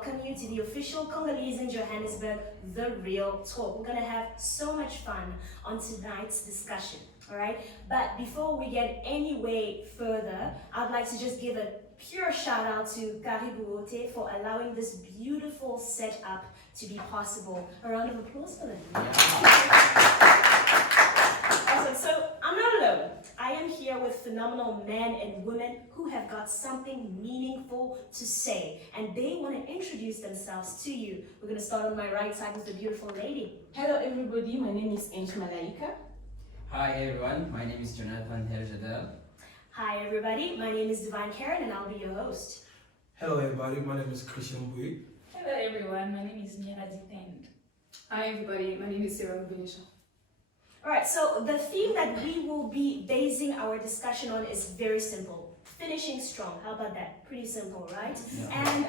welcome you to the official Congolese in Johannesburg, The Real Talk. We're gonna have so much fun on tonight's discussion, all right? But before we get any way further, I'd like to just give a pure shout out to Karibu for allowing this beautiful setup to be possible. A round of applause for them. Awesome. So I'm not alone. I am here with phenomenal men and women who have got something meaningful to say, and they want to introduce themselves to you. We're going to start on my right side with the beautiful lady. Hello everybody, my name is Angel Malaika. Hi everyone, my name is Jonathan Herjadel. Hi everybody, my name is Divine Karen and I'll be your host. Hello everybody, my name is Christian Bui. Hello everyone, my name is Mira Dipend. Hi everybody, my name is Sarah Benisha. Alright, so the theme that we will be basing our discussion on is very simple. Finishing strong. How about that? Pretty simple, right? Yeah. And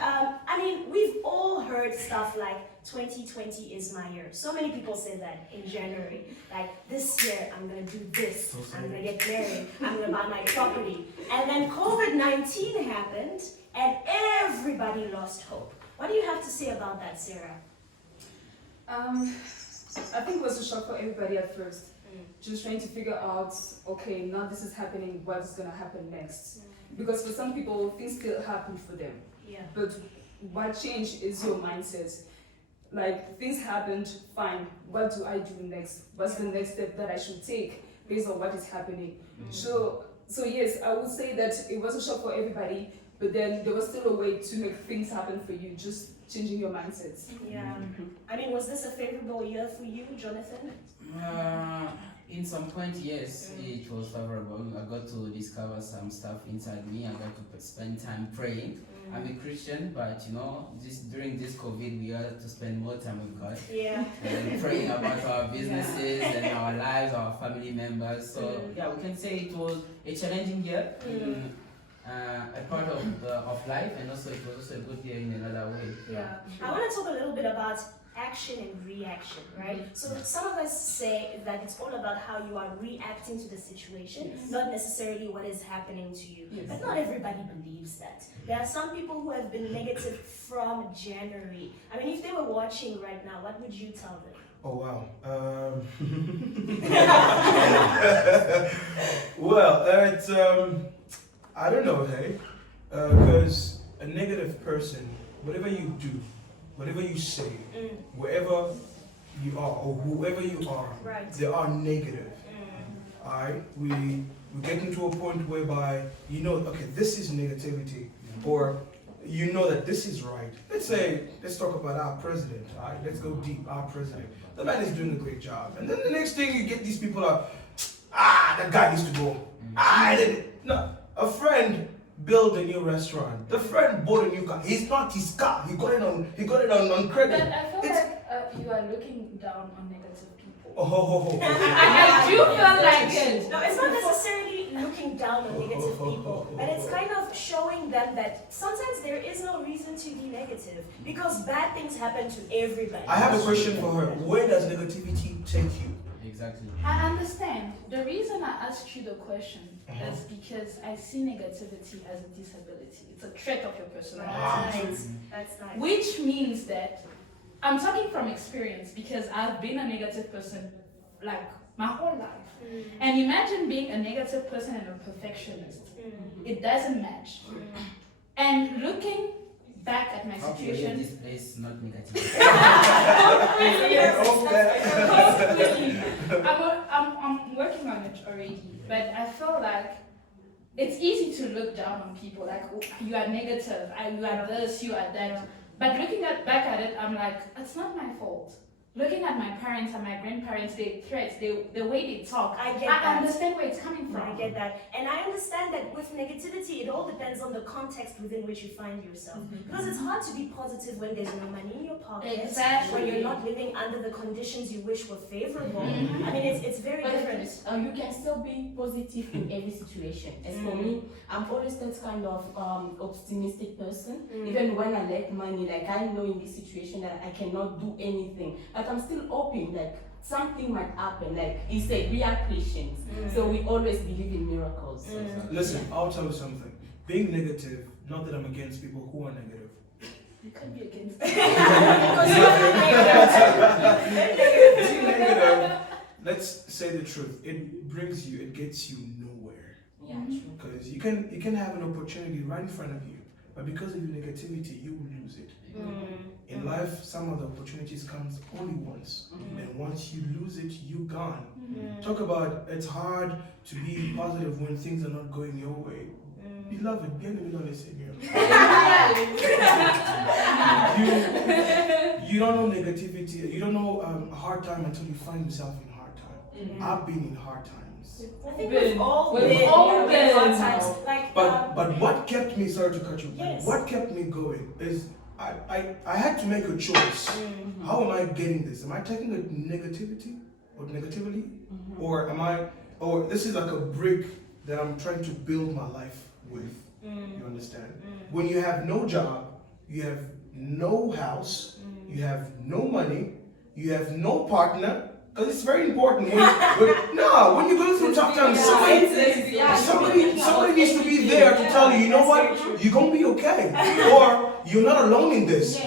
I mean, we've all heard stuff like 2020 is my year. So many people say that in January. Like, this year I'm gonna do this. I'm gonna get married. I'm gonna buy my property. And then COVID-19 happened and everybody lost hope. What do you have to say about that, Sarah? I think it was a shock for everybody at first. Just trying to figure out, okay, now this is happening, what's gonna happen next? Because for some people, things still happen for them. Yeah. But what changed is your mindset. Like, things happened, fine, what do I do next? What's the next step that I should take based on what is happening? So yes, I would say that it was a shock for everybody, but then there was still a way to make things happen for you, just changing your mindsets. Yeah. I mean, was this a favorable year for you, Jonathan? In some point, yes, it was favorable. I got to discover some stuff inside me. I got to spend time praying. I'm a Christian, but you know, during this COVID, we had to spend more time with God. Yeah. And praying about our businesses and our lives, our family members. So yeah, we can say it was a challenging year. A part of life, and also it was also a good year in another way. Yeah. I want to talk a little bit about action and reaction, right? So some of us say that it's all about how you are reacting to the situation, not necessarily what is happening to you. Yes. But not everybody believes that. There are some people who have been negative from January. I mean, if they were watching right now, what would you tell them? Oh wow. Well, it's I don't know, hey, because a negative person, whatever you do, whatever you say, wherever you are or whoever you are, Right. they are negative. Alright, we get into a point whereby you know, okay, this is negativity, or you know that this is right. Let's talk about our president. Alright, let's go deep. Our president, the man is doing a great job, and then the next thing you get these people are, that guy needs to go. No. A friend built a new restaurant. The friend bought a new car. It's not his car. He got it on credit. But I feel like you are looking down on negative people. I do feel like it. No, it's not necessarily looking down on negative people, but it's kind of showing them that sometimes there is no reason to be negative because bad things happen to everybody. I have a question for her. Where does negativity take you? Exactly. I understand. The reason I asked you the question is because I see negativity as a disability. It's a trait of your personality. Nice. That's nice. Which means that I'm talking from experience because I've been a negative person like my whole life. And imagine being a negative person and a perfectionist. It doesn't match. And looking back at my situation, this place not negative. I'm working on it already, but I feel like it's easy to look down on people, like, oh, you are negative, you are this, you are that. But looking back at it, I'm like, it's not my fault. Looking at my parents and my grandparents, their threats, the way they talk, I get I that. understand where it's coming from. I get that. And I understand that with negativity, it all depends on the context within which you find yourself. Because it's hard to be positive when there's no money in your pocket, Exactly. when you're not living under the conditions you wish were favorable. I mean, it's very different. You can still be positive in every situation. As for me, I'm always that kind of optimistic person. Even when I lack money, like I know in this situation that I cannot do anything. Like I'm still hoping like something might happen. Like he said, we are Christians, so we always believe in miracles. Listen, I'll tell you something. Being negative, not that I'm against people who are negative, You can't be against Because you are negative. Too negative. Let's say the truth. It brings you, it gets you nowhere. Yeah, true. Because you can have an opportunity right in front of you, but because of your negativity, you will lose it. In life, some of the opportunities comes only once, and once you lose it, you gone. Talk about it's hard to be positive when things are not going your way. Beloved, bien aimé dans le Seigneur. You don't know negativity. You don't know a hard time until you find yourself in hard time. I've been in hard times. I think we've all We've been all in been. hard times. Like, But what kept me, sorry to cut you, Yes. what kept me going is I had to make a choice. How am I getting this? Am I taking it negativity or negatively? Or this is like a brick that I'm trying to build my life with. You understand? When you have no job, you have no house, you have no money, you have no partner, because it's very important. When you're going through tough times, somebody needs to be there to tell you, you know what, you're going to be okay. Or you're not alone in this.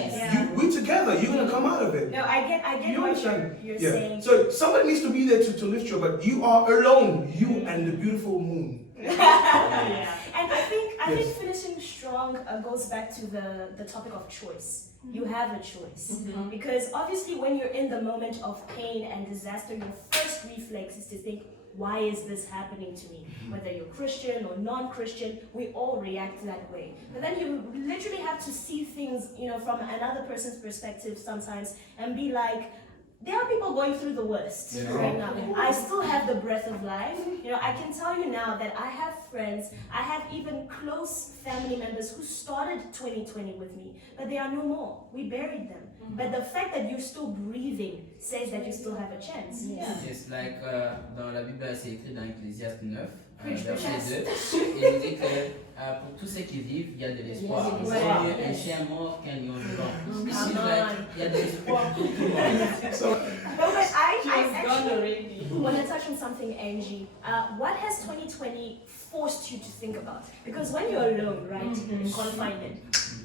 We together, you're going to come out of it. no, I get You what understand? you're Yeah. saying. So somebody needs to be there to lift you up, but you are alone, you and the beautiful moon. And I think Yes. finishing strong goes back to the topic of choice. You have a choice. Because obviously when you're in the moment of pain and disaster, your first reflex is to think, why is this happening to me? Whether you're Christian or non-Christian, we all react that way. But then you literally have to see things, from another person's perspective sometimes and be like, there are people going through the worst right now. I still have the breath of life. I can tell you now that I have friends, I have even close family members who started 2020 with me, but they are no more. We buried them. But the fact that you're still breathing says that you still have a chance. Yes, like dans la Bible, c'est écrit dans Ecclésiaste 9, Preach, verset 2, il nous dit que pour tous ceux qui vivent, il y a de l'espoir. Yes. C'est mieux un chien mort qu'un lion vivant. This is like, il y a de l'espoir pour tout le monde. But I She's gone actually already. want to touch on something, Angie. What has 2020 forced you to think about? Because when you're alone, right, in confinement,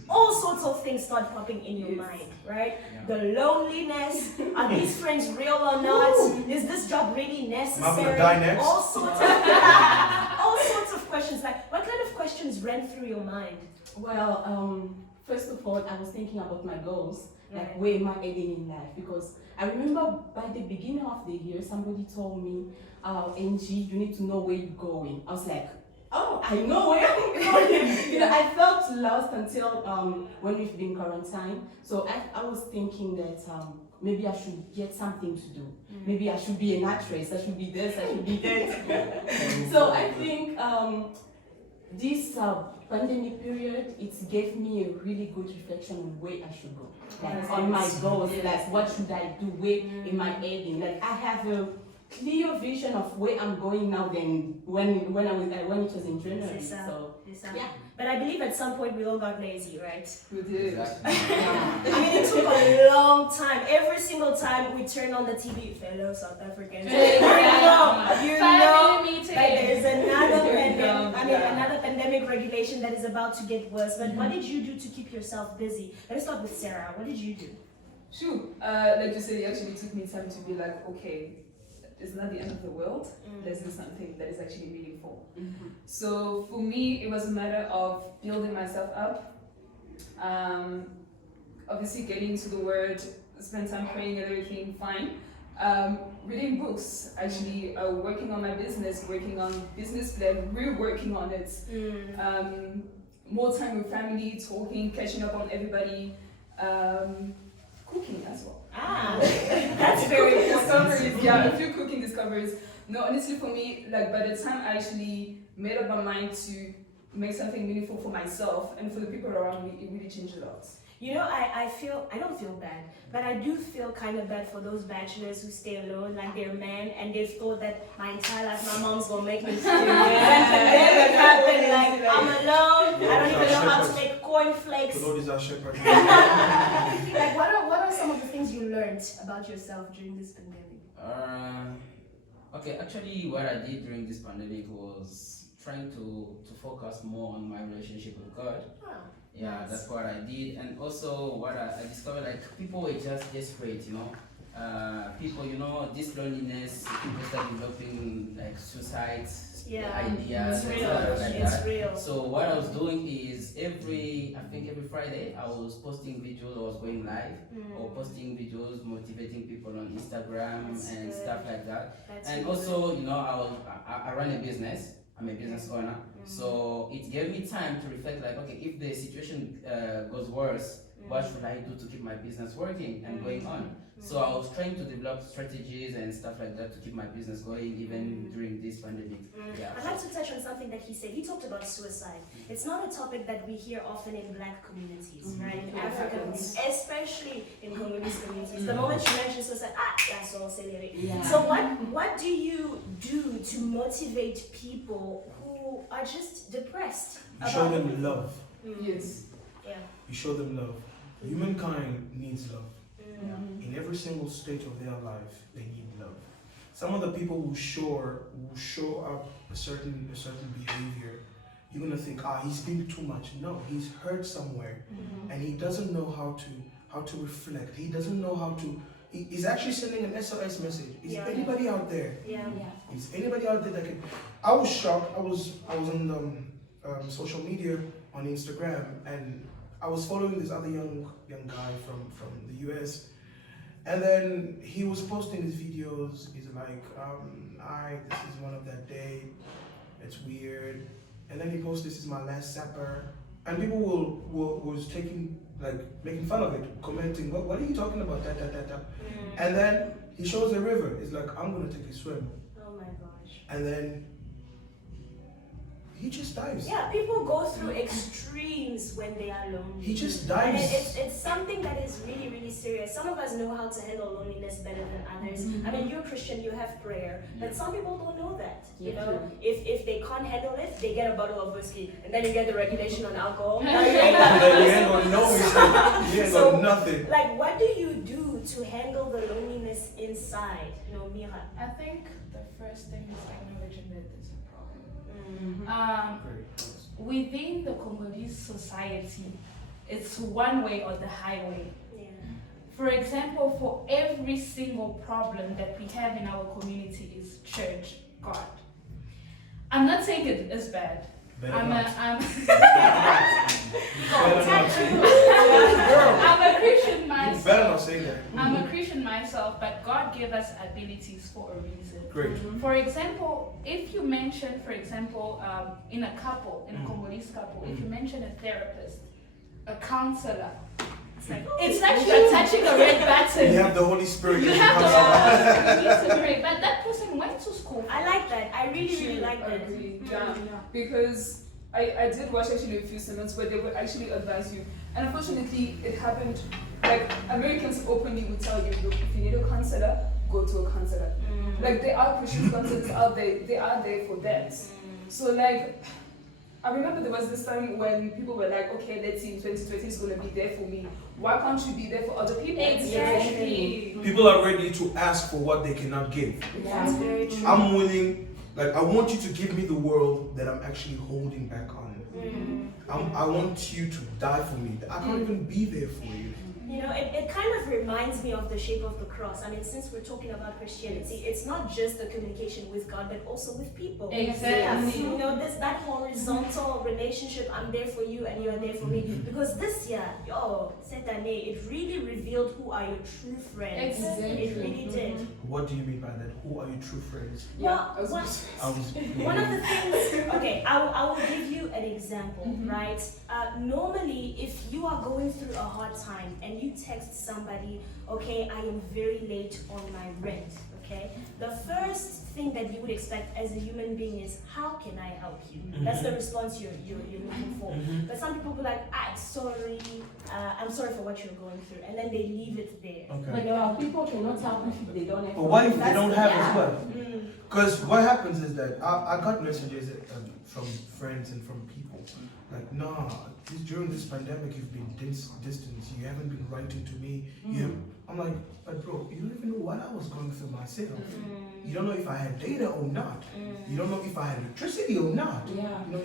all sorts of things start popping in your mind, right? Yeah. The loneliness, are these friends real or not? Is this job really necessary? gonna die next? All sorts of questions. Like, what kind of questions ran through your mind? Well, first of all, I was thinking about my goals, like Right. where am I heading in life? Because I remember by the beginning of the year, somebody told me, NG, you need to know where you're going. I was like, oh, I know where I'm going. I felt lost until when we've been quarantined. So I was thinking that maybe I should get something to do. Maybe I should be an actress. I should be this. I should be that. So I think this pandemic period, it gave me a really good reflection on where I should go. Like on my goals, like what should I do? Where am I heading? Like I have a clear vision of where I'm going now than when it was in January. C'est ça. So C'est ça. yeah. But I believe at some point we all got lazy, right? We did. Exactly. I mean, it took a long time. Every single time we turn on the TV, fellow South Africans, you know Family meeting. that there's another Yeah. another pandemic regulation that is about to get worse. But what did you do to keep yourself busy? Let's start with Sarah. What did you do? Sure. Like you said, it actually took me time to be like, okay, it's not the end of the world. Let's do something that is actually meaningful. So for me, it was a matter of building myself up. Obviously, getting to the word, spend time praying and everything, fine. Reading books, actually working on my business, working on business plan, reworking on it. More time with family, talking, catching up on everybody. Cooking as well. That's very important. Discoveries, yeah, a few cooking discoveries. No, honestly, for me, like by the time I actually made up my mind to make something meaningful for myself and for the people around me, it really changed a lot. You know, I don't feel bad, but I do feel kind of bad for those bachelors who stay alone, like they're men, and they've thought that my entire life my mom's gonna make me stay. Never happened. Like I'm alone. I don't even know how to make cornflakes. The Lord is our shepherd. Like what are some of the things you learned about yourself during this pandemic? Okay, actually what I did during this pandemic was trying to focus more on my relationship with God. Oh, Yeah, nice. that's what I did. And also what I discovered, like people were just desperate, you know. People, you know, this loneliness, people start developing like suicides ideas It's and real. stuff like It's that. real. So what I was doing is every Friday I was posting videos, I was going live or posting videos motivating people on Instagram That's and good. stuff like that. That's And really also, you know, I run a business. I'm a business owner, so it gave me time to reflect. Like, okay, if the situation goes worse, what should I do to keep my business working and going on? So I was trying to develop strategies and stuff like that to keep my business going even during this pandemic. Yeah. I'd like to touch on something that he said. He talked about suicide. It's not a topic that we hear often in black communities, right? In African communities, especially in Congolese communities. The moment you mention suicide, that's all celery. Yeah. So what do you do to motivate people who are just depressed? You show them love. Yes. Yeah. You show them love. Humankind needs love. In every single stage of their life, they need love. Some of the people who show up a certain behavior, you're gonna think, he's doing too much. No, he's hurt somewhere, and he doesn't know how to reflect. He doesn't know how to. He's actually sending an SOS message. Is anybody out there? Yeah. Is anybody out there that can? I was shocked. I was on social media on Instagram, and I was following this other young guy from the US, and then he was posting his videos. He's like, this is one of that day. It's weird. And then he posts, this is my last supper. And people was making fun of it, commenting, what are you talking about? And then he shows the river. He's like, I'm gonna take a swim. Oh my gosh. And then he just dies. Yeah, people go through extremes when they are lonely. He just And dies. it's something that is really, really serious. Some of us know how to handle loneliness better than others. I mean, you're a Christian, you have prayer, but some people don't know that. You know, if they can't handle it, they get a bottle of whiskey, and then you get the regulation on alcohol. You ain't gonna know anything. You ain't So, gonna nothing. Like, what do you do to handle the loneliness inside? You know, Mira. I think the first thing is acknowledging that there's a problem. Great. Within the Congolese society, it's one way or the highway. Yeah. For example, for every single problem that we have in our community is church, God. I'm not saying it is bad. I'm a Christian You myself. better not say that. I'm a Christian myself, but God gave us abilities for a reason. Great. For example, if you mention, in a couple, in a Congolese couple, if you mention a therapist, a counselor, it's like you're touching a red button. You have the Holy Spirit. You have the Holy Spirit, but that person went to school. I like that. I really, really like that. Agree. Yeah. Because I did watch actually a few sermons where they would actually advise you. And unfortunately, it happened, like Americans openly would tell you, look, if you need a counselor, go to a counselor. Like there are Christian counselors out there, they are there for that. So like, I remember there was this time when people were like, okay, let's see, 2020 is going to be there for me. Why can't you be there for other people? Exactly. People are ready to ask for what they cannot give. That's very true. I'm willing, like, I want you to give me the world that I'm actually holding back on. I want you to die for me. I can't even be there for you. You know, it kind of reminds me of the shape of the cross. I mean, since we're talking about Christianity, it's not just the communication with God, but also with people. Exactly. You know, that horizontal relationship, I'm there for you and you're there for me. Because this year, cette année, it really revealed who are your true friends. Exactly. It really did. What do you mean by that? Who are your true friends? Well, I was- one of the things, okay, I will give you an example, right? Normally, if you are going through a hard time and you text somebody, okay, I am very late on my rent, okay? The first thing that you would expect as a human being is, how can I help you? That's the response you're looking for. But some people will be like, I'm sorry for what you're going through, and then they leave it there. But there are people cannot help if they don't have. But what if they don't have Yeah. as well? Because what happens is that I got messages from friends and from people like, nah, during this pandemic you've been distant, you haven't been writing to me. I'm like, but bro, you don't even know what I was going through myself. You don't know if I had data or not. You don't know if I have electricity or not. Yeah. You know,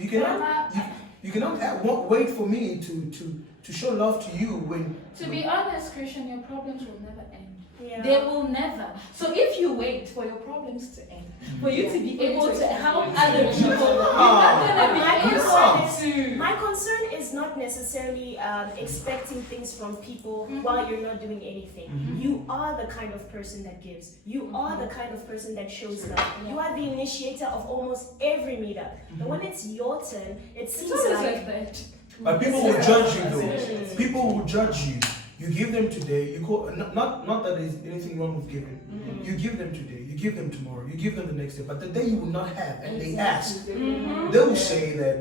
you cannot wait for me to show love to you when. To be honest, Christian, your problems will never end. Yeah. They will never. So if you wait for your problems to end, for you to be able to help other people, you're not gonna be able to. My concern is not necessarily expecting things from people while you're not doing anything. You are the kind of person that gives. You are the kind of person that shows love. You are the initiator of almost every meetup. But when it's your turn, it seems It's always like like that. But people will judge you though. People will judge you. You give them today. You call not that there's anything wrong with giving. You give them today. You give them tomorrow. You give them the next day. But the day you will not have, and they ask, they will say that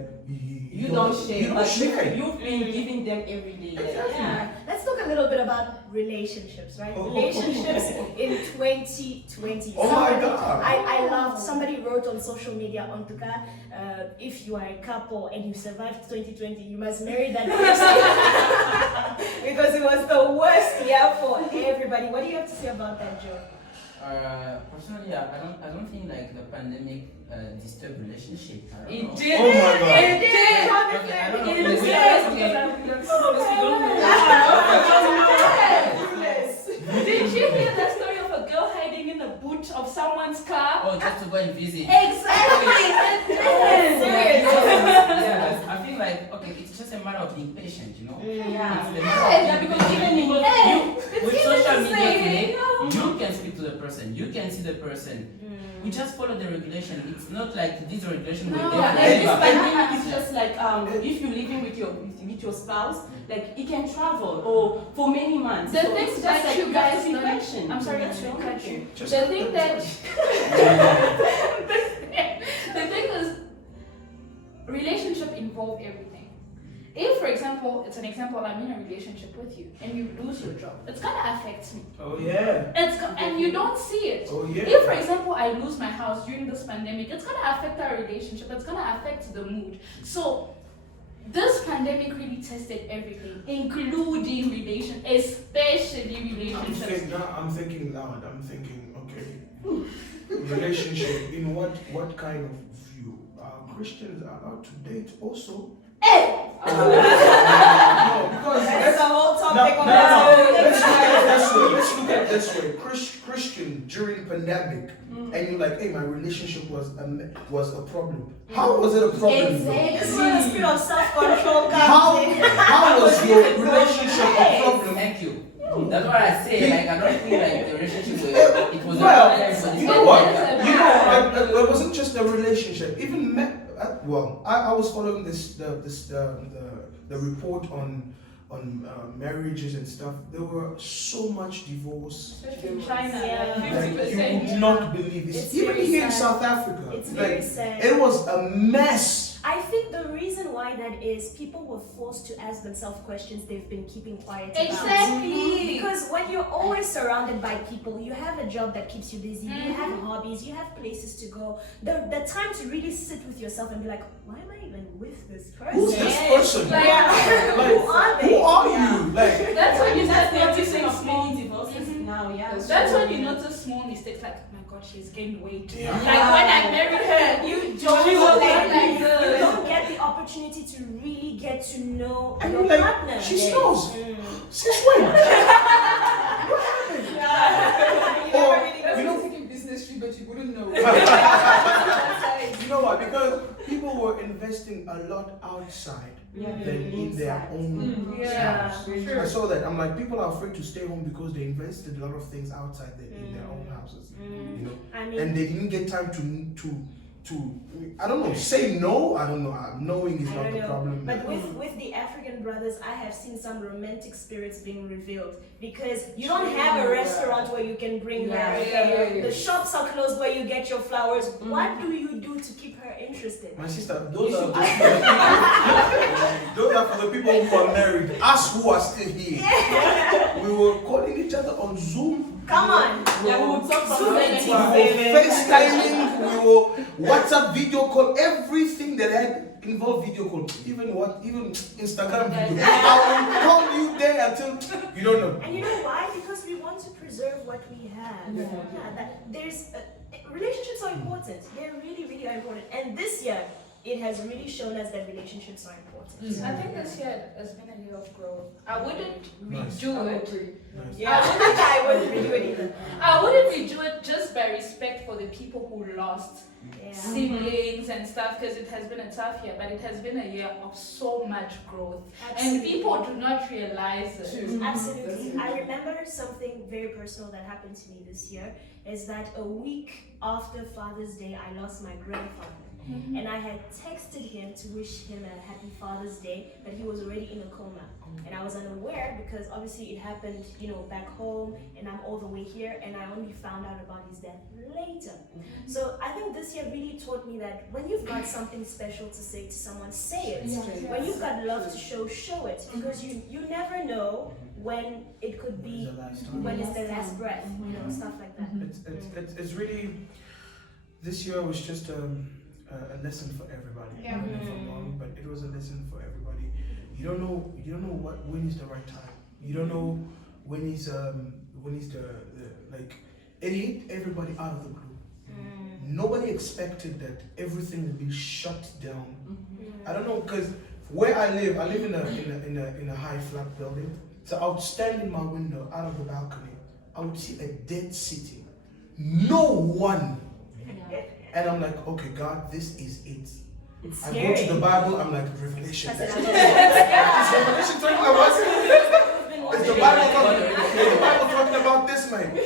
You don't share. You don't but share. You've been giving them every day. yeah. Let's talk a little bit about relationships, right? Relationships in 2020. Oh my God. I loved, somebody wrote on social media, on Tuka, if you are a couple and you survived 2020, you must marry that person. Because it was the worst year for everybody. What do you have to say about that, Joe? Personally, I don't think like the pandemic disturbed relationship. I don't know. It did. Oh my God. It did. Okay, I don't know. It did. Did you hear the story of a girl hiding in the boot of someone's car? Oh, just to go and visit. Exactly. Yeah, I feel like it's just a matter of being patient, you know. Yeah. It's the matter Yeah, of being because patient. even With social media today, no. you can speak to the person, you can see the person. We just follow the regulation. It's not like this regulation will No, there Yeah, like this forever. pandemic is just like if you're living with your spouse, like he can travel or for many months. The So thing it's just that like you have guys to be learn- patient. I'm sorry to cut you. Just The let thing them that judge. the thing is, relationship involve everything. If, for example, it's an example, I'm in a relationship with you and you lose your job, it's gonna affect me. Oh yeah. And you don't see it. Oh yeah. If, for example, I lose my house during this pandemic, it's gonna affect our relationship. It's gonna affect the mood. So, this pandemic really tested everything, including especially relationships. I'm thinking loud. I'm thinking, okay, relationship. In what kind of view? Are Christians allowed to date also? No, because That's the whole no, topic no, of no. this. Let's look at it this way. Christian during pandemic, and you're like, hey, my relationship was a problem. How was it a problem? though? This is where the spirit of self-control How comes in. how was your relationship a problem? Thank you. That's what I say. Like I don't feel like the relationship it was Well, a you know what? It wasn't just a relationship. Even I was following the report on marriages and stuff. There were so much divorce. Especially in China, Yeah. like Like you 50%. would not believe it. It's Even very here in sad. South Africa, It's very like sad. it was a mess. I think the reason why that is people were forced to ask themselves questions they've been keeping quiet about. Exactly. Because when you're always surrounded by people, you have a job that keeps you busy, you have hobbies, you have places to go. The time to really sit with yourself and be like, why am I even with this person? Who's this person? Like, Like, who are they? who are you? Like, That's when you That's start the noticing reason of small. many divorces now. Yeah. That's when you notice small mistakes. Like, oh my God, she's gained weight. Yeah. Like when I married her, You She don't, was like, like you this. don't get the opportunity to really get to know and your you're like, partner. she smells. Since when? What happened? Or, you know, taking business trip, but you wouldn't know. you know what? Because people were investing a lot outside than in their own Yeah, house. sure. I saw that. I'm like, people are afraid to stay home because they invested a lot of things outside in their own houses. You know, I mean, and they didn't get time to I don't know, say no. I don't know. Knowing is I not don't the know. problem. But with the African brothers, I have seen some romantic spirits being revealed because you don't have a restaurant where you can bring her. Yeah. The shops are closed where you get your flowers. What do you do to keep her interested? My sister, those are for the people who are married. Us who are still here. We were calling each other on Zoom. Come on. Yeah, we would talk Zoom about meetings, We were baby. FaceTiming. We were WhatsApp video call. Everything that had involved video call. Even Instagram video. I will call you there until you don't know. And you know why? Because we want to preserve what we have. Yeah. There's relationships are important. They're really, really important. And this year, it has really shown us that relationships are important. I think this year has been a year of growth. I wouldn't Nice. redo it. Nice. Yeah, I wouldn't redo it either. I wouldn't redo it just by respect for the people who lost Yeah. siblings and stuff, because it has been a tough year, but it has been a year of so much growth. And Absolutely. people do not realize it. Absolutely. I remember something very personal that happened to me this year is that a week after Father's Day, I lost my grandfather. And I had texted him to wish him a happy Father's Day, but he was already in a coma. And I was unaware because obviously it happened, back home, and I'm all the way here, and I only found out about his death later. So I think this year really taught me that when you've got something special to say to someone, say it. When you've got love to show it. Because you never know when it could be, when it's the last breath, stuff like that. It's really, this year was just a lesson for everybody. Yeah. I don't know if I'm wrong, but it was a lesson for everybody. You don't know when is the right time. You don't know when is the like, it hit everybody out of the blue. Nobody expected that everything would be shut down. I don't know, because where I live in a high flat building. So I would stand in my window out of the balcony. I would see a dead city. No one. And I'm like, okay, God, this is it. It's I scary. go to the Bible, I'm like, Revelation. I said, Is Revelation talking about Is the Bible talking about this, man?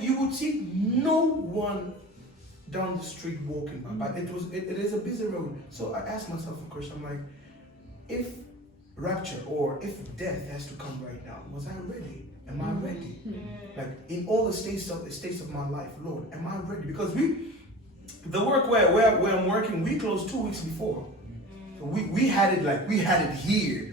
You would see no one down the street walking by, but it is a busy road. So I asked myself a question. I'm like, if rapture or if death has to come right now, was I ready? Am I ready? Like in all the states of my life, Lord, am I ready? Because the work where I'm working, we closed 2 weeks before. So we had it here.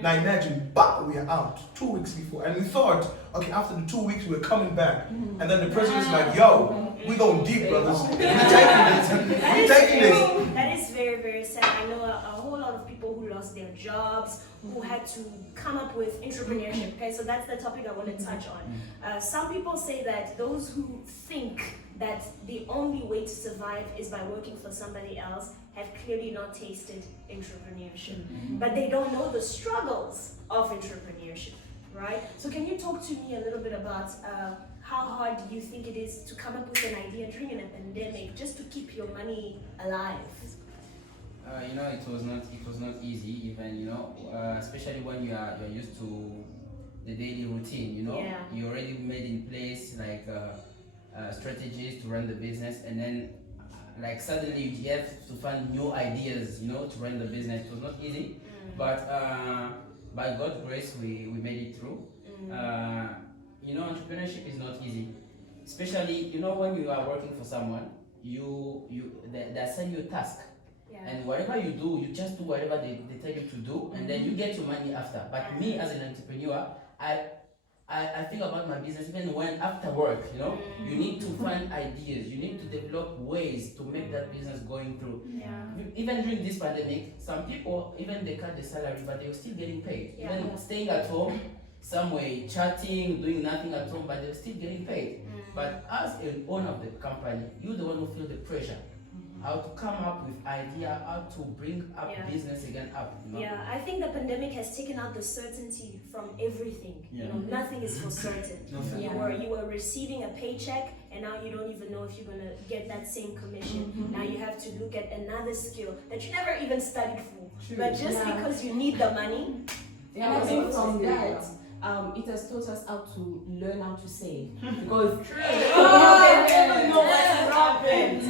Now imagine, but we are out 2 weeks before. And we thought, okay, after the 2 weeks, we're coming back. And then the president's like, yo, we going deep, brothers. We're taking this. That is very, very sad. I know a whole lot of people who lost their jobs, who had to come up with entrepreneurship. Okay, so that's the topic I want to touch on. Some people say that those who think that the only way to survive is by working for somebody else have clearly not tasted entrepreneurship. But they don't know the struggles of entrepreneurship, right? So can you talk to me a little bit about how hard do you think it is to come up with an idea during a pandemic just to keep your money alive? It was not easy, even, especially when you're used to the daily routine, Yeah. You already made in place like strategies to run the business, and then like suddenly you have to find new ideas, to run the business. It was not easy, but by God's grace we made it through. Entrepreneurship is not easy, especially when you are working for someone. They assign you a task. Yeah. And whatever you do, you just do whatever they tell you to do, and then you get your money after. But me as an entrepreneur, I think about my business even when after work, you need to find ideas, you need to develop ways to make that business going through. Yeah. Even during this pandemic, some people, even they cut the salary, but they were still getting paid. Yeah. Even staying at home, some way chatting, doing nothing at home, but they were still getting paid. But as an owner of the company, you're the one who feel the pressure. How to come up with idea, how to bring up business again up. Yeah, I think the pandemic has taken out the certainty from everything. Yeah. Nothing is for certain. Nothing. You were receiving a paycheck, and now you don't even know if you're gonna get that same commission. Now you have to look at another skill that you never even studied for, but just because you need the money. And I think from that, it has taught us how to learn how to save. Because you never know what happens.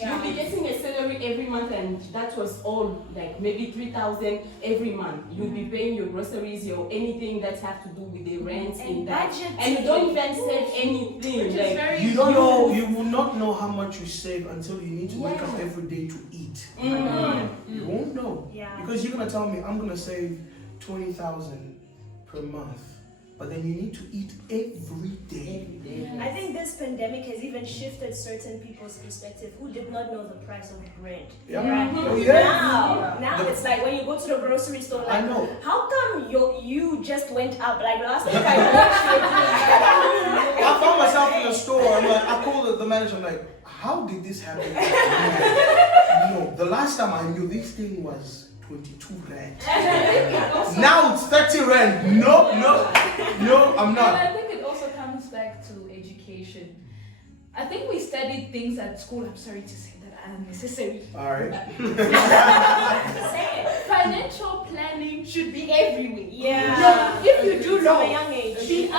You'll be getting a salary every month, and that was all like maybe 3,000 every month. You'll be paying your groceries, your anything that have to do with the rent in that, and you don't even save anything. Like, You don't know, you will not know how much you save until you need to wake up every day to eat. You won't know. Yeah. Because you're gonna tell me I'm gonna save 20,000 per month, but then you need to eat every day. I think this pandemic has even shifted certain people's perspective who did not know the price of bread. Yeah. Right? Oh, yeah. Now it's like when you go to the grocery store, like, I know. how come you just went up? Like last week I watched I found myself in a store. I'm like, I called the manager. I'm like, how did this happen? No, the last time I knew this thing was 22 rand. Now it's 30 rand. No, I'm And not. I think it also comes back to education. I think we studied things at school, I'm sorry to say that are unnecessary. All right. Say it. Financial planning should be everywhere. Yeah. If you do From know, a young age.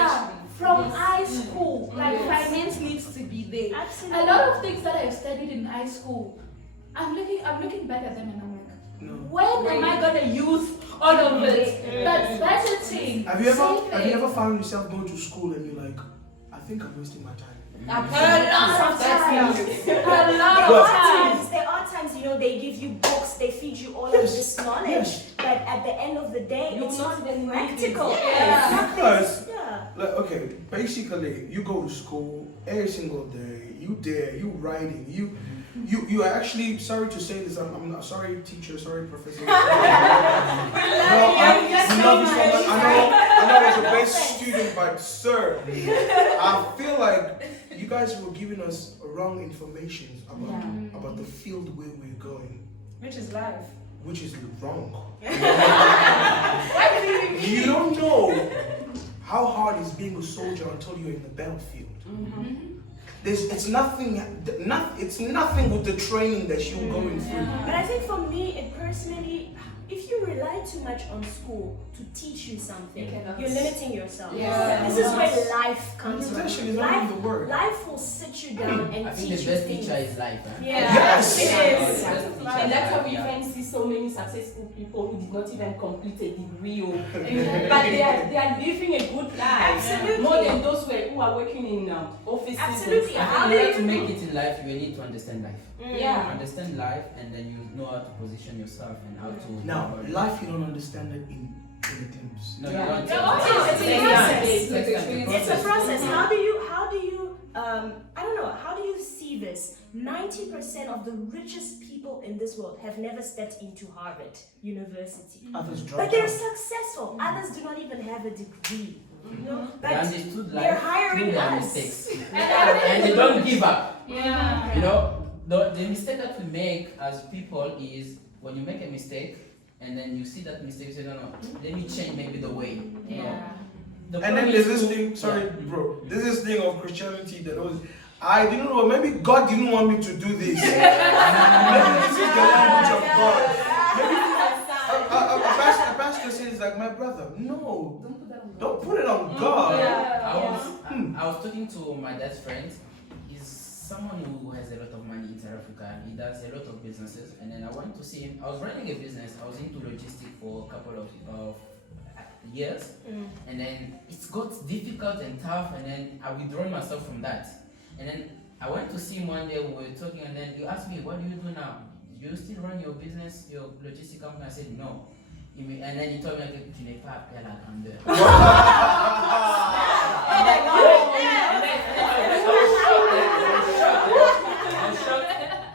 from high school, like finance needs to be there. Absolutely. A lot of things that I've studied in high school, I'm looking back at them and I'm like, No. when am I gonna use all of it? That's budgeting. Have you saving. ever found yourself going to school and you're like, I think I'm wasting my time? A lot of times. A lot There of are times. times, they give you books, they feed you all of this knowledge, Yes. but at the end of the day, You it's will not not even practical. need it. Yeah. Because, Yeah. like, okay, basically, you go to school every single day. You there, you writing, you are actually, sorry to say this, I'm not sorry, teacher, sorry, professor. No, you love you so so much. much. I know I was the best student, but sir, I feel like you guys were giving us wrong information about the field where we're going, Which is life. which is wrong. What do you mean? You don't know how hard it's being a soldier until you're in the battlefield. It's nothing with the training that you're going through. But I think for me, it personally, if you rely too much on school to teach you something, You cannot. you're limiting yourself. Yeah. This is where life comes Limitation from. is not even the word. Life will sit you down and I think teach the you best things. teacher is life. Huh? Yeah. Yes. It is. And that's why we even see so many successful people who did not even complete a degree, but they are living a good life. Absolutely. More than those who are working in offices. and Absolutely. stuff. How In do order you to make it in life, you need to understand life. Yeah. Understand life, and then you know how to position yourself and how to. Now, life you don't understand it in a glimpse. No, Yeah. you don't. It's a process. It's It's a process. How do you I don't know, how do you see this? 90% of the richest people in this world have never stepped into Harvard University. Others drop But they're out. successful. Others do not even have a degree. They But understood they're life hiring through their us. mistakes. And And they don't give up. Yeah. You know, the mistake that we make as people is when you make a mistake and then you see that mistake, you say, no, let me change maybe the way. You know? The And then problem there's is this to- thing, sorry, Yeah. bro. There's this thing of Christianity that was, I didn't know, maybe God didn't want me to do this. Maybe this is the language of God. Maybe a pastor says, like, my brother, no, don't put it on God. I was talking to my dad's friend. He's someone who has a lot of money in South Africa. He does a lot of businesses. And then I went to see him. I was running a business. I was into logistics for a couple of years. And then it got difficult and tough. And then I withdrew myself from that. And then I went to see him one day. We were talking. And then he asked me, what do you do now? Do you still run your business, your logistics company? I said, no. And then he told me, like, tu n'es pas appelé à la grandeur.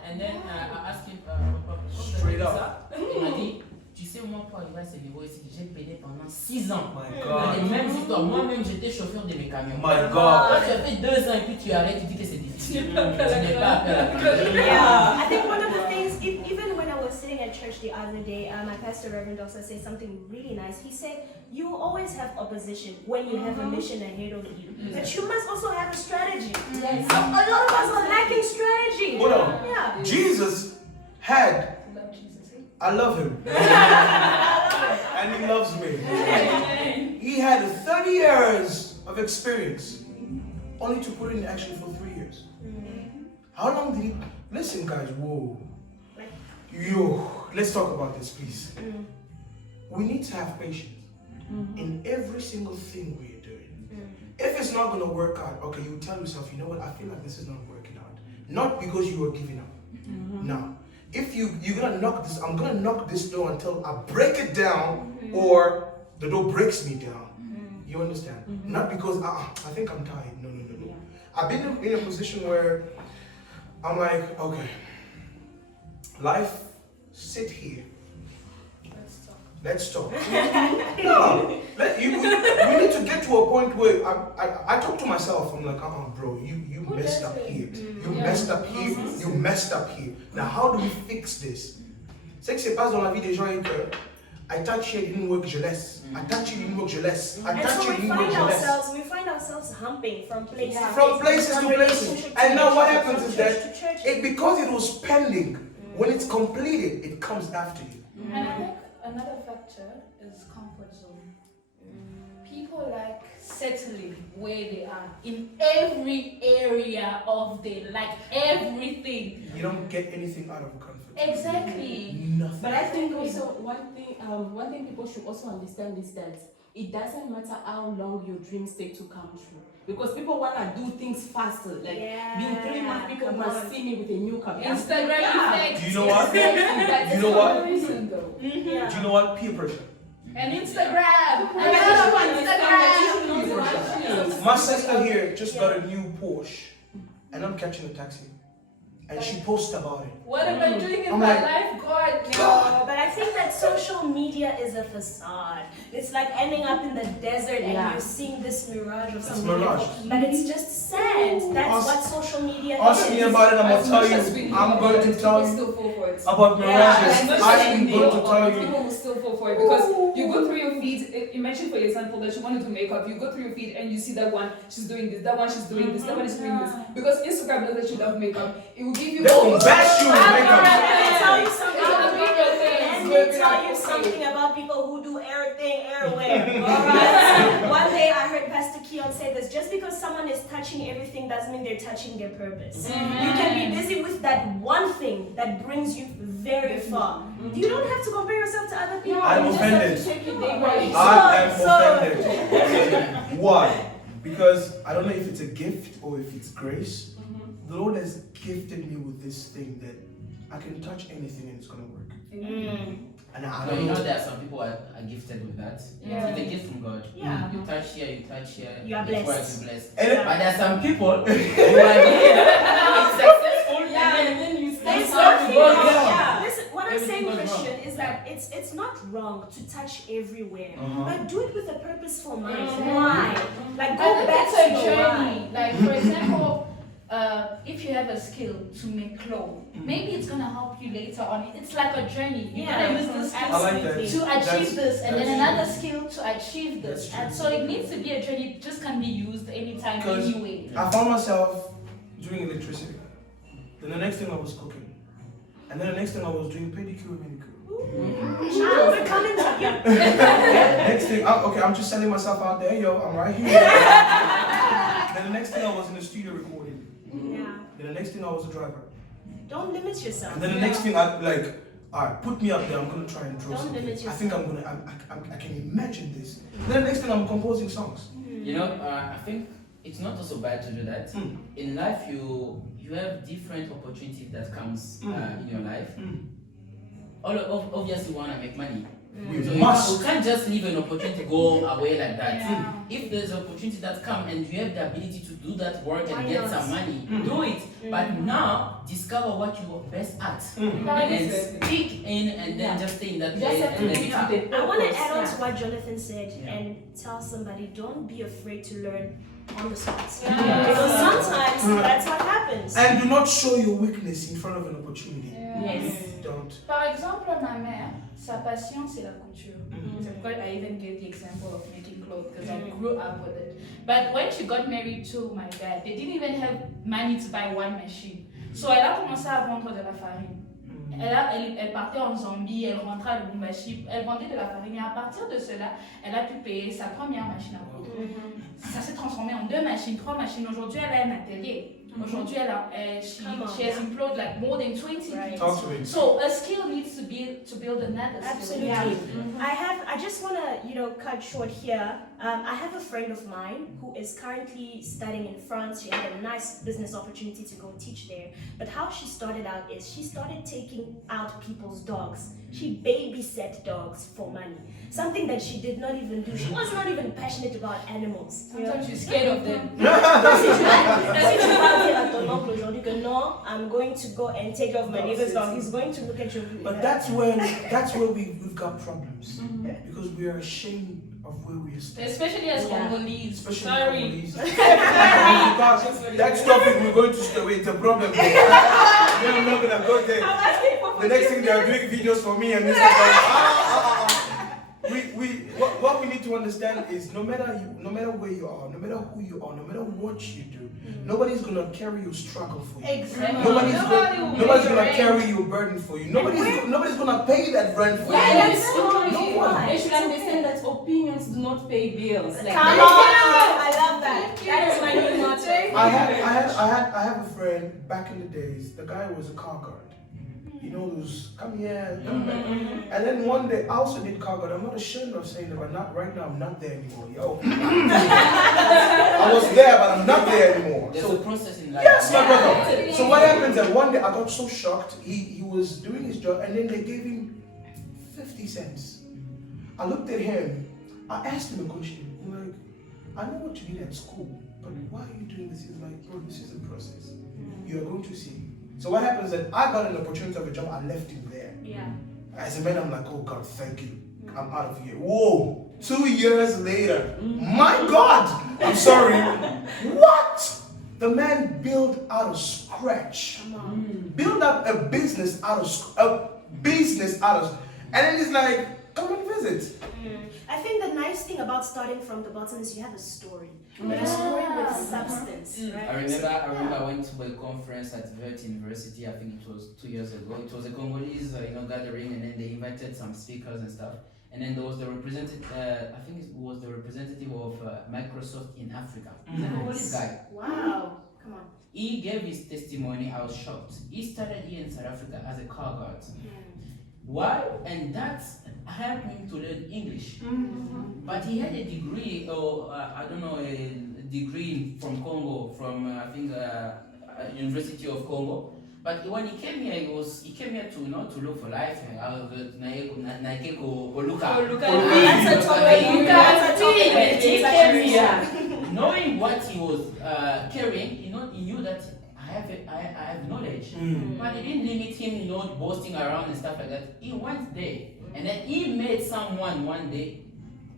And then I asked him, Straight up. Il m'a dit, tu sais, moi, pour arriver à ce niveau ici, j'ai payé pendant 6 ans. My Dans les God. mêmes histoires. Moi-même, j'étais chauffeur de mes camions. My Quand God. tu as fait 2 ans et puis tu arrêtes, tu dis que c'est difficile. Tu n'es pas appelé à la grandeur. Yeah, I think one of the things, even when I was sitting at church the other day, my pastor Reverend also said something really nice. He said, you will always have opposition when you have a mission ahead of you, but you must also have a strategy. Yes. A lot of us are lacking strategy. Hold on. Yeah. Jesus had, Love Jesus, eh? I love him. And he loves me. He had 30 years of experience, only to put it in action for 3 years. How long did he? Listen, guys, whoa. Yo, let's talk about this, please. We need to have patience in every single thing we're doing. If it's not going to work out, okay, you tell yourself, you know what, I feel like this is not working out. Not because you are giving up. No. If you're gonna knock this, I'm gonna knock this door until I break it down or the door breaks me down. You understand? Not because I think I'm tired. No. I've been in a position where I'm like, okay, life, sit here. Let's talk. let's talk. No, we need to get to a point where I talk to myself. I'm like, bro, you messed up here. You messed up here. You messed up here. Now, how do we fix this? C'est que c'est pas dans la vie des gens et que I touch it, didn't work, je laisse. I touch it, didn't work, je laisse. I And touch so it, didn't work, je laisse. we find ourselves humping from place to place. From places From to places. relationship to And now what relationship, happens from is church that to church. it because it was pending, when it's completed, it comes after you. And I think another factor is comfort zone. People like settling where they are in every area of their life, everything. You don't get anything out of a comfort. Exactly. Nothing. But I think also one thing people should also understand is that it doesn't matter how long your dreams take to come true. Because people wanna do things faster. Like in 3 months, people must see me with a new car. Instagram effect. Do you know what? That's You know what? Reason though. Do you know what? Peer pressure. And Instagram. And I Instagram. think you should know what it is. My sister here just got a new Porsche, and I'm catching a taxi, and she posts about it. What am I doing in I'm my like, life, God? No, but I think that social media is a facade. It's like ending up in the desert and Yeah. you're seeing this mirage of It's something mirage. beautiful, but it's just sand. That's Ask- what social media Ask is. me about it, I'm As gonna much tell as we you. know I'm going to people tell you still fall for it. about Yeah, mirages. As much I'm as we going know to about tell it, you. people will still fall for it because you go through your feed. Imagine, for example, that you want to do makeup. You go through your feed and you see that one, she's doing this, that one, she's doing this, that one is doing this. Because Instagram knows that you love makeup. It will give you They all will these- bash you with makeup. Let me tell you something. It's Let me tell you something about people who do everything everywhere. Alright? One day I heard Pastor Keon say this: just because someone is touching everything doesn't mean they're touching their purpose. You can be busy with that one thing that brings you very far. You don't have to compare yourself to other people. I'm You just have to offended. take it day by day. I am So- offended. Why? Because I don't know if it's a gift or if it's grace. The Lord has gifted me with this thing that I can touch anything and it's gonna work. And I No, don't you know know. there are some people are gifted with that. Yeah. It's a gift from God. Yeah. You touch here, you touch here. You are before blessed. you're blessed. And But there are some people who are here, it's successful, And then you start There's something nothing goes wrong. wrong. Yeah. Listen, what I'm Everything saying, goes Christian, is that it's not wrong to touch everywhere, Uh-huh. but do it with a purposeful mind. Mhm. Why? Like I go think back it's to a the journey. why. Like for example, if you have a skill to make clothes, maybe it's gonna help you later on. It's like a journey. You're Yeah. gonna use this skill I like that. to achieve That's- this, and then that's another skill to achieve this. That's And so it needs to be a journey. It just can be used anytime, Because- anyway. I found myself doing electricity. Then the next thing I was cooking. And then the next thing I was doing pedicure and manicure. Child, we're coming to you. Next thing, I'm just selling myself out there, yo, I'm right here. Then the next thing I was in the studio recording. Yeah. Then the next thing I was a driver. Don't limit yourself. And then the next thing I like, alright, put me up there, I'm gonna try and draw Don't something. limit I think I can imagine this. Then the next thing I'm composing songs. You know, I think it's not also bad to do that. Mm. In life, you have different opportunities that comes in your life. Obviously, you want to make money. We So must. you can't just leave an opportunity to go away like that. Yeah. If there's an opportunity that come and you have the ability to do that work Why and get not? some money, Mm. do it. But now discover what you are best at. Mm. And then speak in and then Yeah. just stay in that You just place have to and do then it come. with a I want to purpose. add on Yeah. to what Jonathan said Yeah. and tell somebody, don't be afraid to learn on the spot. Yeah. Because sometimes that's what happens. And do not show your weakness in front of an opportunity. Yes. Don't. Par exemple, ma mère, sa passion c'est la couture. Mhm. C'est pourquoi I even gave the example of making clothes because I grew up with it. But when she got married to my dad, they didn't even have money to buy one machine. So elle a commencé à vendre de la farine. Elle partait en Zambie, elle rentrait à Lubumbashi, elle vendait de la farine et à partir de cela, elle a pu payer sa première machine à coudre. Ça s'est transformé en 2 machines, 3 machines. Aujourd'hui, elle a un atelier. Aujourd'hui, she has employed like more than 20 Right. people. Talk to me. So a skill needs to build another skill. Absolutely. I just want to, cut short here I have a friend of mine who is currently studying in France. She had a nice business opportunity to go teach there. But how she started out is she started taking out people's dogs. She babysat dogs for money. Something that she did not even do. She was not even passionate about animals. Sometimes she's scared of them. No, I'm going to go and take care of my neighbor's dog. He's going to look at you. But that's where we've got problems. Because we are ashamed of where we are standing. Especially as Yeah. Congolese. Especially Sorry. Congolese. Because that topic we're going to stay away. It's a problem. I'm not gonna go there. The next thing they are doing videos for me and this is like, what we need to understand is no matter where you are, no matter who you are, no matter what you do, nobody's gonna carry your struggle for you. Exactly. Nobody's gonna carry your burden for you. Nobody's gonna pay that rent for you. Yes, No one. they should understand that opinions do not pay bills. Like, Come on! I love that. That is my new motto. I have a friend back in the days. The guy was a car guard. You know those come here, come back. And then one day I also did car guard. I'm not ashamed of saying that, but not right now. I'm not there anymore. Yo, I was there, but I'm not there anymore. There's a process in life. Yes, my brother. So what happens that one day I got so shocked. He was doing his job, and then they gave him 50 cents. I looked at him. I asked him a question. I'm like, I know what you did at school, but why are you doing this? He's like, bro, this is a process. You are going to see. So what happens is that I got an opportunity of a job. I left him there. Yeah. As a man, I'm like, oh God, thank you. I'm out of here. Whoa! 2 years later, my God! I'm sorry. What? The man built out of scratch. Come on. Build up a business out of, and then he's like, come and visit. I think the nice thing about starting from the bottom is you have a story. But a story with substance, right? I remember I went to a conference at Vert University. I think it was 2 years ago. It was a Congolese gathering, and then they invited some speakers and stuff. And then there was the representative. I think it was the representative of Microsoft in Africa. He's a Congolese guy. Wow. Come on. He gave his testimony. I was shocked. He started here in South Africa as a car guard. Why? And that helped him to learn English. But he had a degree, or I don't know, a degree from Congo, from I think University of Congo. But when he came here, he came here to to look for life. That's a topic. He came here knowing what he was carrying. He knew that I have knowledge, but it didn't limit him, boasting around and stuff like that. He went there, and then he met someone one day.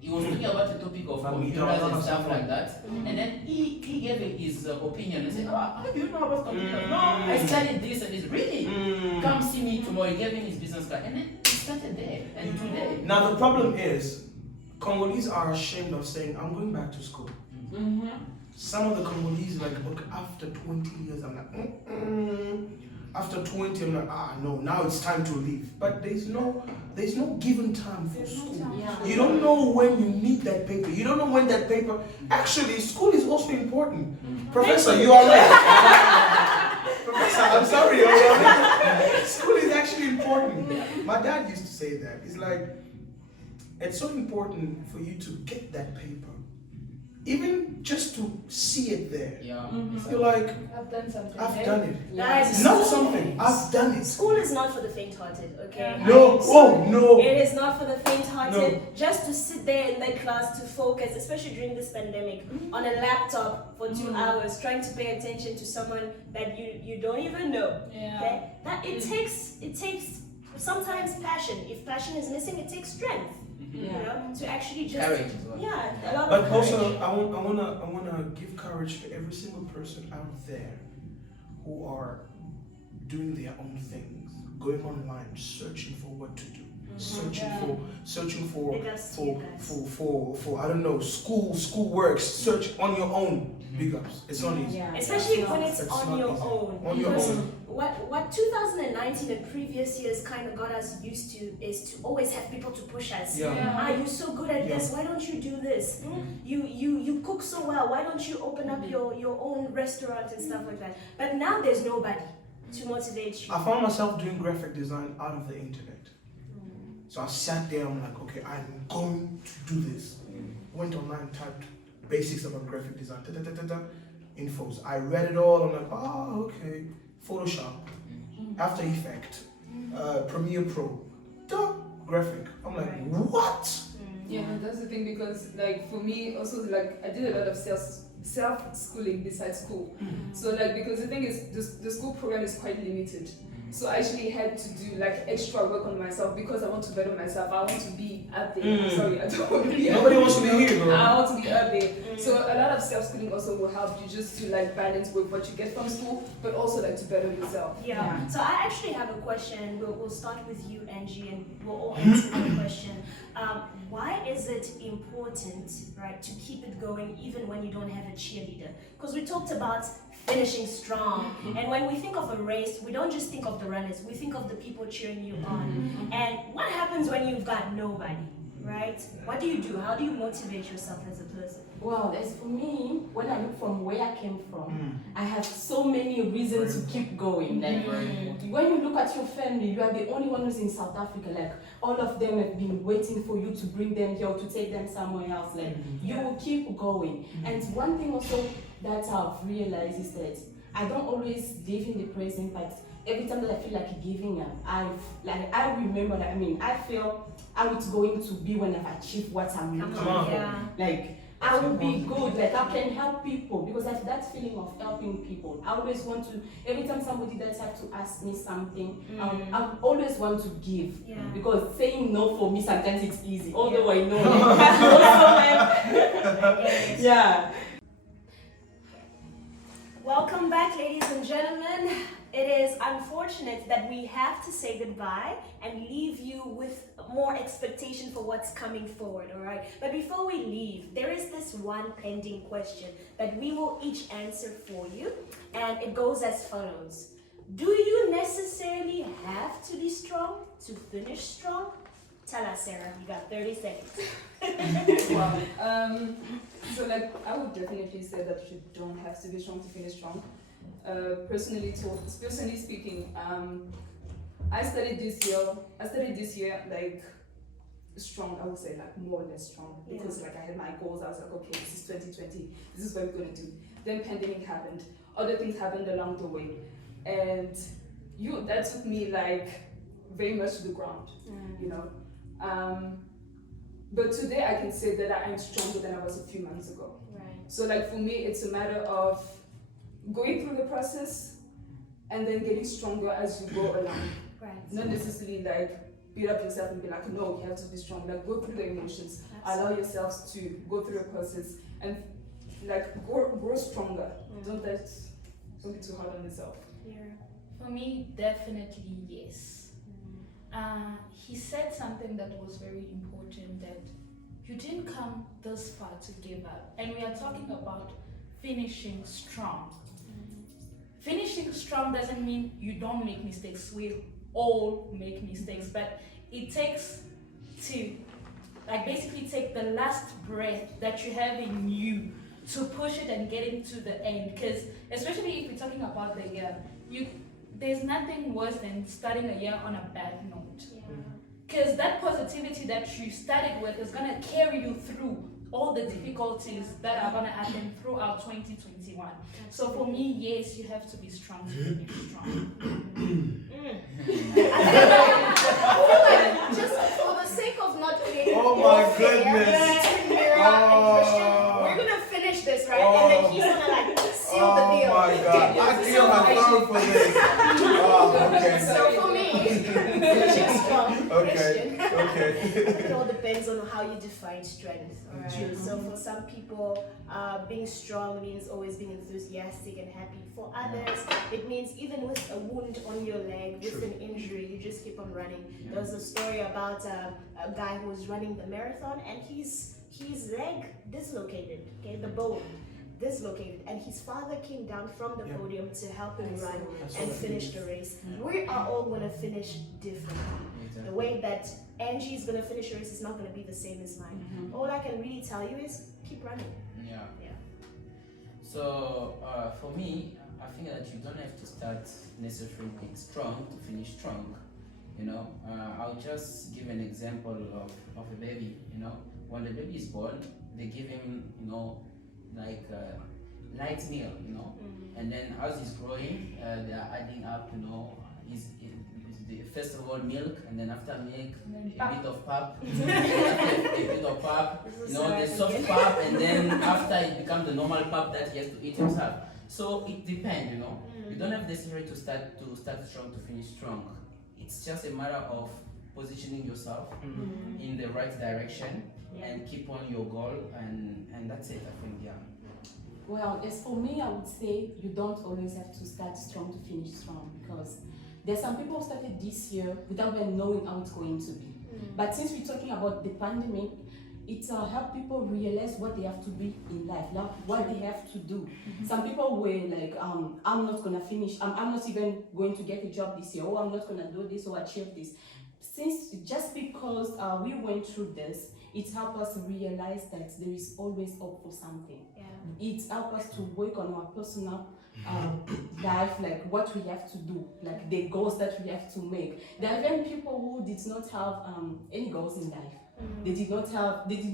He was talking about the topic of computers and stuff like that, and then he gave his opinion and said, how do you know about computers? No, I studied this and this. Really? Come see me tomorrow. He gave him his business card, and then he started there, and today. Now the problem is, Congolese are ashamed of saying, I'm going back to school. Some of the Congolese like, look, after 20 years, I'm like, After 20, I'm like, no, now it's time to leave. But there's no given time for school. You don't know when you need that paper. You don't know when that paper. Actually, school is also important. Professor, you are right. Professor, I'm sorry, you are right. School is actually important. My dad used to say that. It's like, it's so important for you to get that paper. Even just to see it there. Yeah. You're like, I've done something. I've done it. Guys, Not something, I've done it. School is not for the faint-hearted, okay? No, oh no. It is not for the faint-hearted. No. Just to sit there in that class to focus, especially during this pandemic, on a laptop for 2 hours, trying to pay attention to someone that you don't even know. Okay? That it takes sometimes passion. If passion is missing, it takes strength. You know, to actually just Courage as well. a lot But of also, courage. I wanna give courage to every single person out there who are doing their own things, going online, searching for what to do, searching for Big ups to you guys. for I don't know, school works. Search on your own. Big ups. It's not easy. Especially when it's It's on not your easy. own. On your Because own. what 2019 and previous years kind of got us used to is to always have people to push us. Yeah. You're so good at this, why don't you do this? You cook so well, why don't you open up your own restaurant and stuff like that? But now there's nobody to motivate you. I found myself doing graphic design out of the internet. So I sat there, I'm like, okay, I'm going to do this. went online, typed basics about graphic design, infos. I read it all. I'm like, oh, okay. Photoshop, After Effects, Premiere Pro, graphic. I'm like, what? Yeah, that's the thing, because like for me also, like I did a lot of self schooling besides school. So like, because the thing is the school program is quite limited. So I actually had to do like extra work on myself because I want to better myself. I want to be up there. I'm sorry, I don't want to be Nobody wants to be here, bro. I want to be up there. So a lot of self-schooling also will help you just to like balance with what you get from school, but also like to better yourself. Yeah. So I actually have a question. We'll start with you, Angie, and we'll all answer the question. Why is it important, right, to keep it going even when you don't have a cheerleader? Because we talked about finishing strong, and when we think of a race, we don't just think of the runners, we think of the people cheering you on. And what happens when you've got nobody, right? What do you do? How do you motivate yourself as a person? Well, as for me, when I look from where I came from, I have so many reasons to keep going. Like, when you look at your family, you are the only one who's in South Africa. Like, all of them have been waiting for you to bring them here or to take them somewhere else. Like, you will keep going. And one thing also that I've realized is that I don't always live in the present, but every time that I feel like giving up, I remember that, I feel how it's going to be when I've achieved what I'm looking for. Yeah. Like, I will be good, like I can help people, because I have that feeling of helping people. I always want to, every time somebody does have to ask me something, I always want to give. Yeah. Because saying no for me sometimes it's easy, although I know like, yeah. Welcome back, ladies and gentlemen. It is unfortunate that we have to say goodbye and leave you with more expectation for what's coming forward, all right? But before we leave, there is this one pending question that we will each answer for you, and it goes as follows. Do you necessarily have to be strong to finish strong? Tell us, Sarah. You got 30 seconds. Wow. So like, I would definitely say that you don't have to be strong to finish strong. Personally speaking, I studied this year like strong. I would say like more or less strong, because like I had my goals. I was like, okay, this is 2020. This is what we're gonna do. Then pandemic happened. Other things happened along the way, and that took me like very much to the ground, you know. But today I can say that I am stronger than I was a few months ago. Right. So like for me, it's a matter of going through the process and then getting stronger as you go along. Right. Not necessarily like beat up yourself and be like, no, you have to be strong. Like go through the emotions, allow yourselves to go through the process and like grow stronger. Don't be too hard on yourself. Yeah. For me, definitely yes. He said something that was very important, that you didn't come this far to give up. And we are talking about finishing strong. Finishing strong doesn't mean you don't make mistakes. We all make mistakes, but it takes to like basically take the last breath that you have in you to push it and get into the end. Because especially if we're talking about the year, there's nothing worse than starting a year on a bad note. Because that positivity that you started with is gonna carry you through all the difficulties that are gonna happen throughout 2021. So for me, yes, you have to be strong to finish strong. I feel like just for the sake of not creating goodness. between Mira and Christian, we're gonna finish this, right? And then he's gonna like seal the deal. Oh my God, I feel my thumb for this. Okay. So for me, finishing strong, Christian. Okay. It all depends on how you define strength. All right. So for some people, being strong means always being enthusiastic and happy. For others, it means even with a wound on your leg, with an injury, you just keep on running. There was a story about a guy who was running the marathon, and his leg dislocated. Okay, the bone dislocated, and his father came down from the podium to help him run and finish the race. We are all going to finish differently. The way that Angie is going to finish her race is not going to be the same as mine. All I can really tell you is keep running. Yeah. Yeah. So for me, I think that you don't have to start necessarily being strong to finish strong. You know, I'll just give an example of a baby. You know, when the baby is born, they give him, like light meal, and then as he's growing, they are adding up, first of all milk, and then after milk a bit of pap, after a bit of pap, the soft pap, and then after it becomes the normal pap that he has to eat himself. So it depends, You don't have necessarily to start strong to finish strong. It's just a matter of positioning yourself in the right direction and keep on your goal, and that's it, I think, yeah. Well, as for me, I would say you don't always have to start strong to finish strong, because there's some people who started this year without even knowing how it's going to be. But since we're talking about the pandemic, it helped people realize what they have to be in life, like what they have to do. Some people were like, I'm not gonna finish, I'm not even going to get a job this year, or I'm not gonna do this or achieve this. Just because we went through this, it helped us realize that there is always hope for something. It helped us to work on our personal life, like what we have to do, like the goals that we have to make. There are even people who did not have any goals in life. They did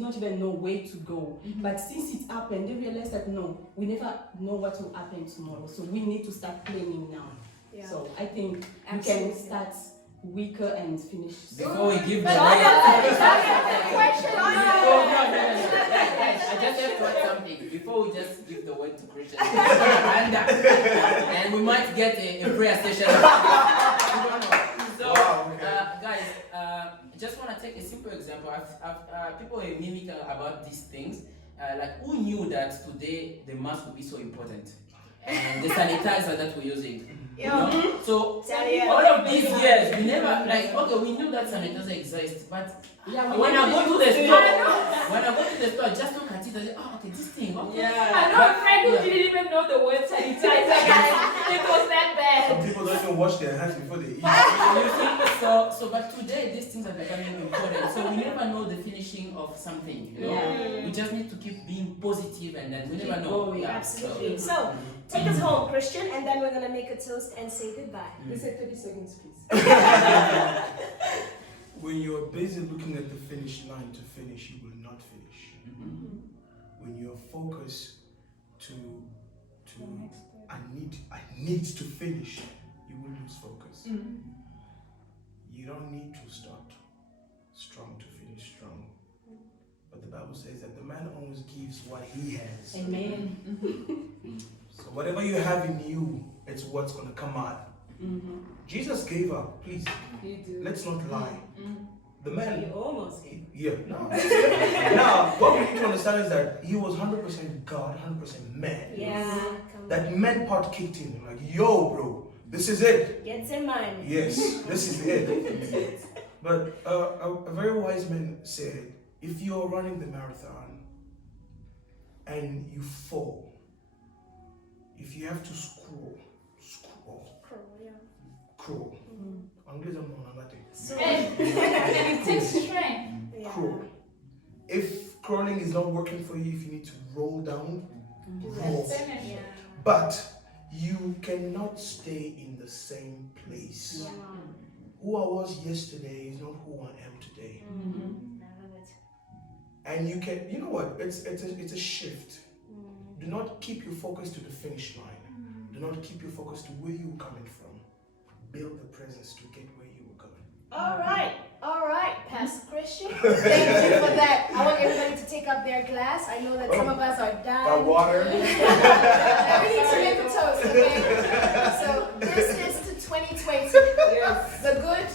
not even know where to go. But since it happened, they realized that no, we never know what will happen tomorrow. So we need to start planning now. So I think we can start weaker and finish. Before we give the I just have to add something. Before we just give the word to Christian, and we might get a prayer session. So, guys, I just want to take a simple example. People are mimicking about these things. Like, who knew that today the mask would be so important? And the sanitizer that we're using. So all of these years we never we knew that sanitizer exists, but when I go to the store, I just look at it and say, oh, okay, this thing. Okay. I know a friend who didn't even know the word sanitizer. It was that bad. Some people don't even wash their hands before they eat. But today these things are becoming important. So we never know the finishing of something. We just need to keep being positive, and then we never know. Absolutely. So take us home, Christian, and then we're gonna make a toast and say goodbye. They said 30 seconds, please. When you're busy looking at the finish line to finish, you will not finish. When you're focused to I need to finish, you will lose focus. You don't need to start strong to finish strong. But the Bible says that the man always gives what he has. Amen. So whatever you have in you, it's what's going to come out. Jesus gave up, please. Let's not lie. The man. You almost gave. Yeah. No. Now, what we need to understand is that he was 100% God, 100% man. Yeah. That man part kicked in. Like, yo, bro, this is it. Gets in mind. Yes, this is it. But a very wise man said, if you're running the marathon and you fall, if you have to crawl. So, and it takes strength. Crawl. If crawling is not working for you, if you need to roll down, roll. Yeah. But you cannot stay in the same place. Who I was yesterday is not who I am today. And you can, you know what? It's a shift. Do not keep your focus to the finish line. Do not keep your focus to where you're coming from. Build the presence to get where you were going. All right, Pastor Christian. Thank you for that. I want everybody to take up their glass. I know that some of us are done. Water. We need to make a toast, okay? So this is to 2020. Yes. The good,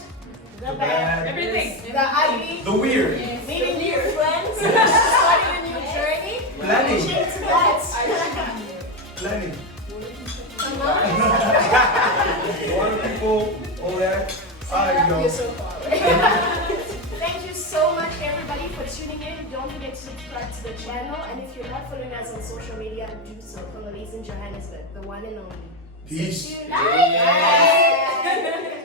the bad, Everything. the ugly, The weird. meeting new friends, starting a new journey. Planning. Change to that. Planning. Come on. Water people, all that. You're so far. Thank you so much, everybody, for tuning in. Don't forget to subscribe to the channel, and if you're not following us on social media, do so. Congolese in Johannesburg, the one and only. Peace. See you. Bye.